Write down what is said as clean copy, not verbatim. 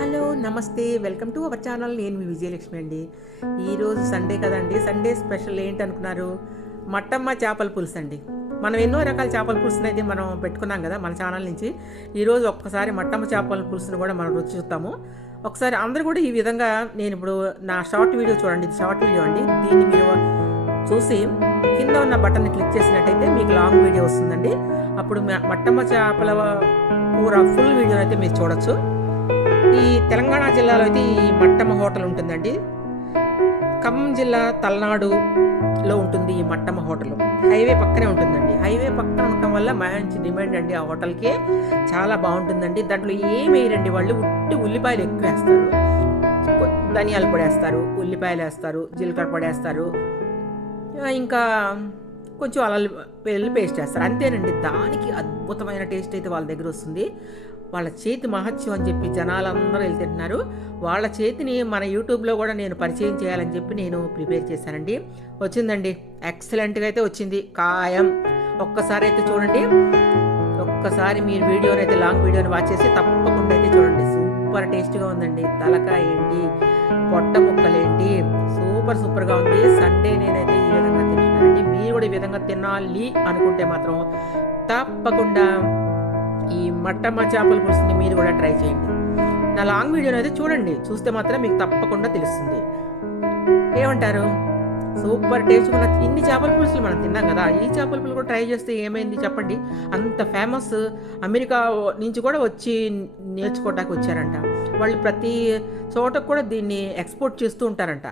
Hello నమస్తే welcome to our channel. నేను మీ విజయలక్ష్మి అండి. ఈరోజు సండే కదండి. సండే స్పెషల్ ఏంటి అనుకున్నారు? మట్టమ్మ చేపల పులుసు అండి. మనం ఎన్నో రకాల చేపల పులుసుని అయితే మనం పెట్టుకున్నాం కదా మన ఛానల్ నుంచి. ఈరోజు ఒక్కసారి మట్టమ్మ చేపల పులుసును కూడా మనం రుచి చూస్తాము. ఒకసారి అందరూ కూడా ఈ విధంగా నేను ఇప్పుడు నా షార్ట్ వీడియో చూడండి. ఇది షార్ట్ వీడియో అండి. దీన్ని మీరు చూసి కింద ఉన్న బటన్ని క్లిక్ చేసినట్టయితే మీకు లాంగ్ వీడియో వస్తుందండి. అప్పుడు మట్టమ్మ చేపల కూర ఫుల్ వీడియో అయితే మీరు చూడొచ్చు. ఈ తెలంగాణ జిల్లాలో అయితే ఈ మట్టమ్మ హోటల్ ఉంటుందండి. ఖమ్మం జిల్లా తలనాడులో ఉంటుంది ఈ మట్టమ్మ హోటల్. హైవే పక్కనే ఉంటుందండి. హైవే పక్కన ఉండటం వల్ల మంచి డిమాండ్ అండి ఆ హోటల్కి. చాలా బాగుంటుందండి. దాంట్లో ఏమి వేయరండి వాళ్ళు, ఉట్టి ఉల్లిపాయలు ఎక్కువ వేస్తారు, ధనియాల పొడి వేస్తారు, ఉల్లిపాయలు వేస్తారు, జీలకర్ర పొడి వేస్తారు, ఇంకా కొంచెం అల్లం వెల్లుల్లి పేస్ట్ వేస్తారు, అంతేనండి. దానికి అద్భుతమైన టేస్ట్ అయితే వాళ్ళ దగ్గర వస్తుంది. వాళ్ళ చేతి మహత్యం అని చెప్పి జనాలందరూ వెళ్తున్నారు. వాళ్ళ చేతిని మన యూట్యూబ్లో కూడా నేను పరిచయం చేయాలని చెప్పి నేను ప్రిపేర్ చేశానండి. వచ్చిందండి, ఎక్సలెంట్గా అయితే వచ్చింది, ఖాయం. ఒక్కసారి అయితే చూడండి. ఒక్కసారి మీరు వీడియోని అయితే లాంగ్ వీడియోని వాచ్ చేసి తప్పకుండా అయితే చూడండి. సూపర్ టేస్ట్గా ఉందండి. తలకాయ ఏంటి, పొట్ట ముక్కలేంటి, సూపర్గా ఉంది. సండే నేనైతే ఈ విధంగా తింటున్నానండి. మీరు కూడా ఈ విధంగా తినాలి అనుకుంటే మాత్రం తప్పకుండా ఈ మట్టమ్మ చేపల పులుసుని మీరు కూడా ట్రై చేయండి. నా లాంగ్ వీడియోని అయితే చూడండి. చూస్తే మాత్రం మీకు తప్పకుండా తెలుస్తుంది. ఏమంటారు? సూపర్ టేస్ట్ ఉన్న ఇన్ని చేపల పులుసులు మనం తిన్నాం కదా, ఈ చేపల పులుసు కూడా ట్రై చేస్తే ఏమైంది చెప్పండి. అంత ఫేమస్. అమెరికా నుంచి కూడా వచ్చి నేర్చుకోవడానికి వచ్చారంట వాళ్ళు. ప్రతి చోటకు కూడా దీన్ని ఎక్స్పోర్ట్ చేస్తూ ఉంటారంట.